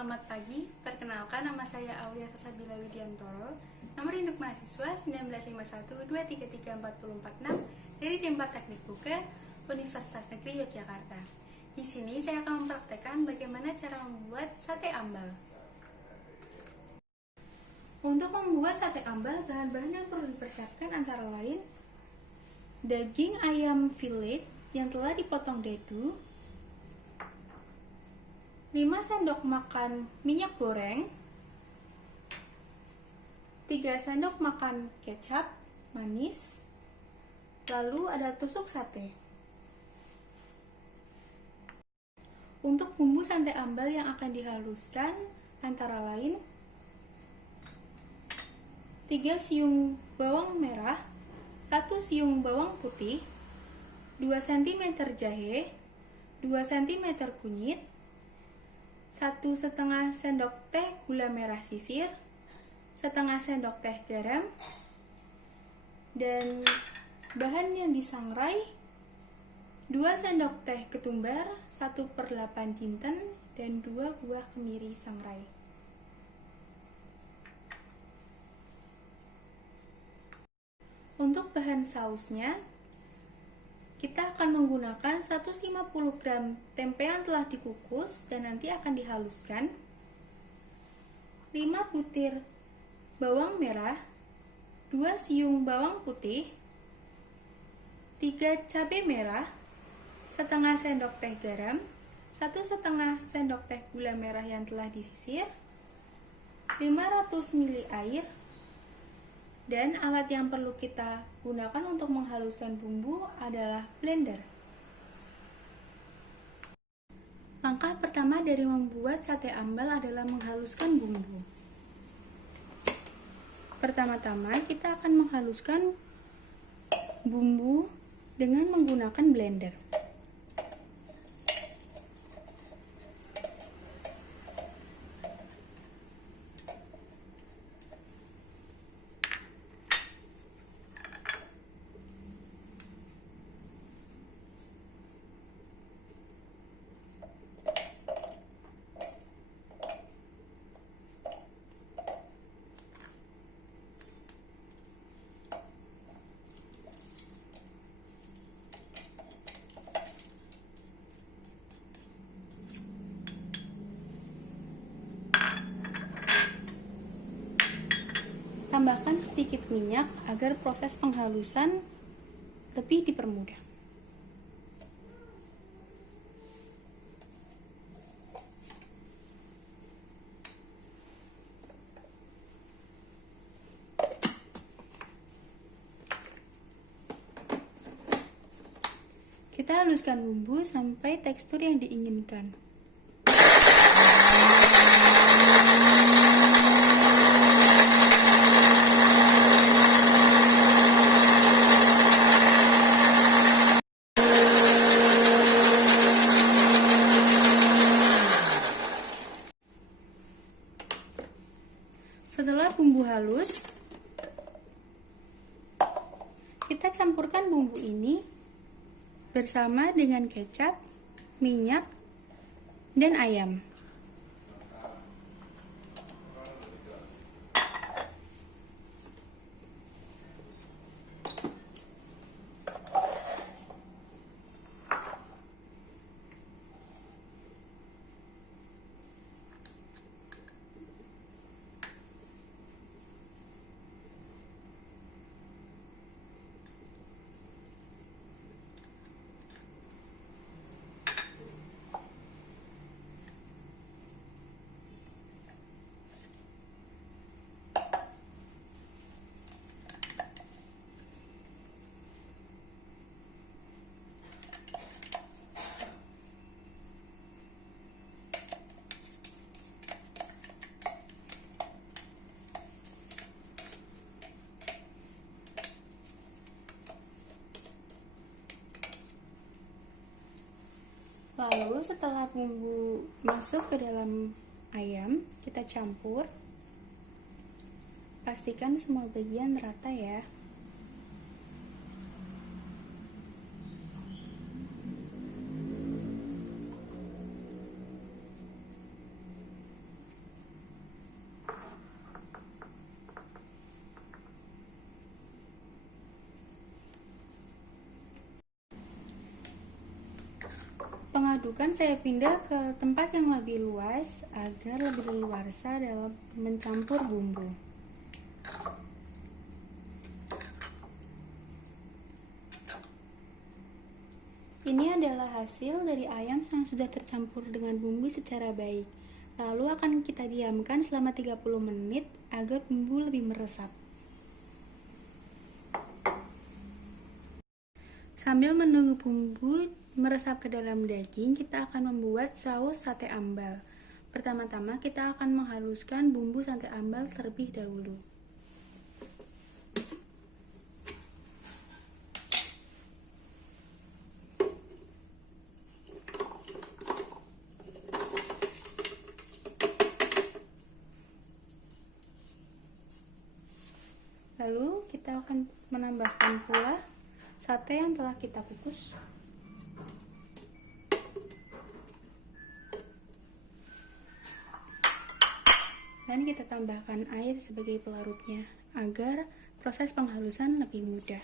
selamat pagi. Perkenalkan, nama saya Aulia Sasabila Widiantoro. Nomor induk mahasiswa 19512334446 dari Dempat Teknik Buka, Universitas Negeri Yogyakarta. Di sini saya akan mempraktekkan bagaimana cara membuat sate ambal. Untuk membuat sate ambal, bahan-bahan yang perlu dipersiapkan antara lain daging ayam fillet yang telah dipotong dadu, 5 sendok makan minyak goreng, 3 sendok makan kecap manis, lalu ada tusuk sate. Untuk bumbu sate ambal yang akan dihaluskan antara lain 3 siung bawang merah, 1 siung bawang putih, 2 cm jahe, 2 cm kunyit, 1,5 sendok teh gula merah sisir, setengah sendok teh garam, dan bahan yang disangrai 2 sendok teh ketumbar, 1/8 jinten, dan 2 buah kemiri sangrai. Untuk bahan sausnya, kita akan menggunakan 150 gram tempe yang telah dikukus dan nanti akan dihaluskan, 5 butir bawang merah, 2 siung bawang putih, 3 cabai merah, setengah sendok teh garam, 1,5 sendok teh gula merah yang telah disisir, 500 ml air, dan alat yang perlu kita gunakan untuk menghaluskan bumbu adalah blender. Langkah pertama dari membuat sate ambal adalah menghaluskan bumbu. Pertama-tama kita akan menghaluskan bumbu dengan menggunakan blender. Tambahkan sedikit minyak agar proses penghalusan lebih dipermudah. Kita haluskan bumbu sampai tekstur yang diinginkan. Setelah bumbu halus, kita campurkan bumbu ini bersama dengan kecap, minyak, dan ayam. Lalu setelah bumbu masuk ke dalam ayam, kita campur. Pastikan semua bagian rata ya. pengadukan saya pindah ke tempat yang lebih luas agar lebih leluasa dalam mencampur bumbu. Ini adalah hasil dari ayam yang sudah tercampur dengan bumbu secara baik. Lalu akan kita diamkan selama 30 menit agar bumbu lebih meresap. Sambil menunggu bumbu meresap ke dalam daging, kita akan membuat saus sate ambal. Pertama-tama kita akan menghaluskan bumbu sate ambal terlebih dahulu. Lalu kita akan menambahkan pula sate yang telah kita kukus. Dan kita tambahkan air sebagai pelarutnya agar proses penghalusan lebih mudah.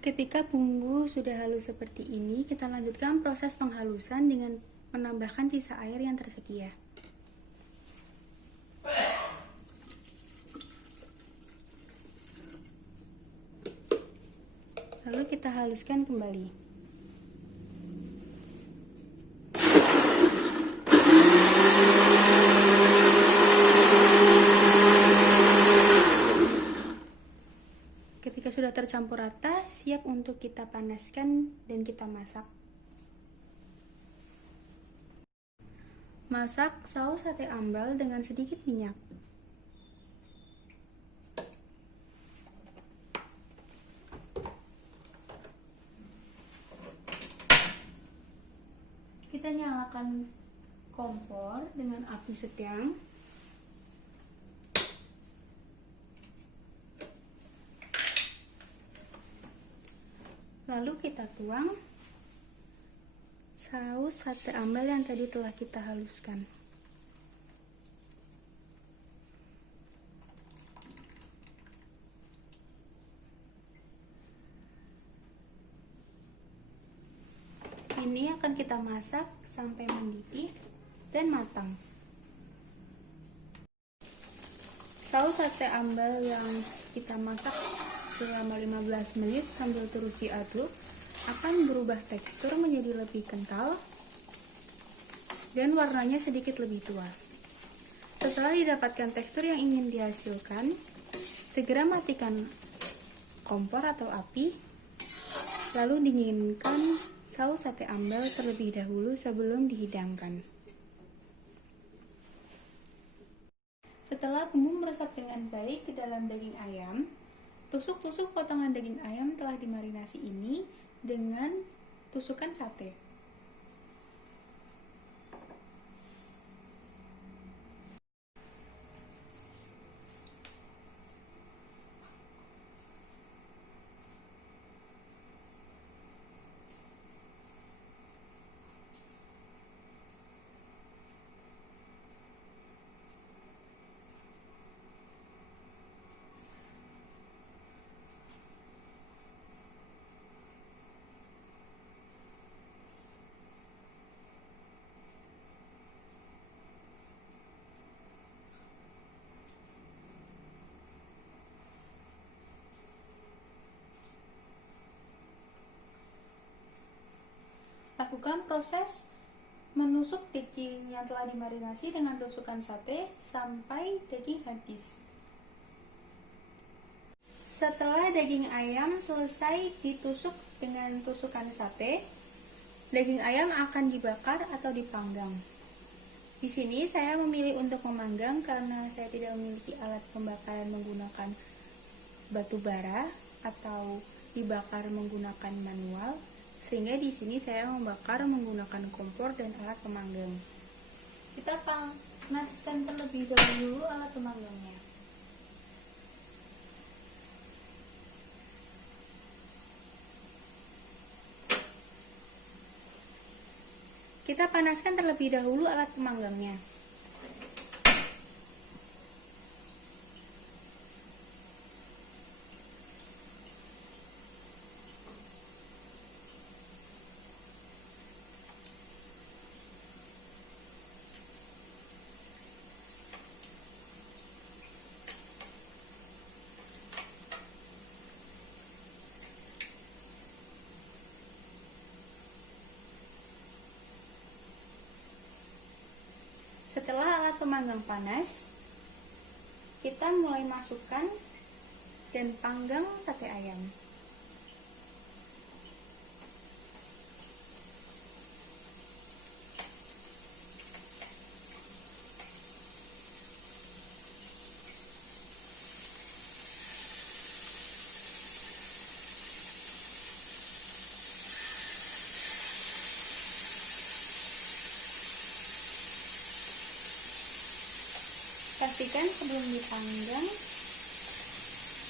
Ketika bumbu sudah halus seperti ini, kita lanjutkan proses penghalusan dengan menambahkan sisa air yang tersedia. Lalu kita haluskan kembali. Ketika sudah tercampur rata, siap untuk kita panaskan dan kita masak. Masak saus sate ambal dengan sedikit minyak. Kita nyalakan kompor dengan api sedang. Lalu kita tuang saus sate ambal yang tadi telah kita haluskan. Ini akan kita masak sampai mendidih dan matang. Saus sate ambal yang kita masak selama 15 menit sambil terus diaduk akan berubah tekstur menjadi lebih kental dan warnanya sedikit lebih tua. Setelah didapatkan tekstur yang ingin dihasilkan, segera matikan kompor atau api, lalu dinginkan saus sate ambal terlebih dahulu sebelum dihidangkan. Setelah bumbu meresap dengan baik ke dalam daging ayam, tusuk-tusuk potongan daging ayam telah dimarinasi ini dengan tusukan sate. Lakukan proses menusuk daging yang telah dimarinasi dengan tusukan sate sampai daging habis. Setelah daging ayam selesai ditusuk dengan tusukan sate, Daging ayam akan dibakar atau dipanggang. Di sini saya memilih untuk memanggang karena saya tidak memiliki alat pembakaran menggunakan batu bara atau dibakar menggunakan manual, sehingga di sini saya membakar menggunakan kompor dan alat pemanggang. Kita panaskan terlebih dahulu alat pemanggangnya. Kita panaskan terlebih dahulu alat pemanggangnya. Setelah alat pemanggang panas, kita mulai masukkan dan panggang sate ayam. Pastikan sebelum dipanggang,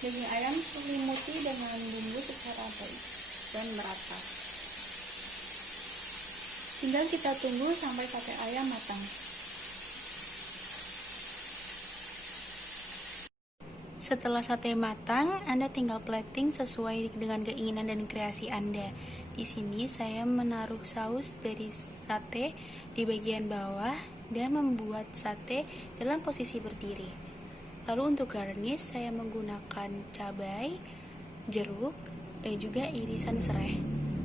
daging ayam diselimuti dengan bumbu secara baik dan merata. Tinggal kita tunggu sampai sate ayam matang. Setelah sate matang, Anda tinggal plating sesuai dengan keinginan dan kreasi Anda. Di sini saya menaruh saus dari sate di bagian bawah dan membuat sate dalam posisi berdiri. Lalu untuk garnish saya menggunakan cabai, jeruk, dan juga irisan serai.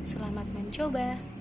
Selamat mencoba.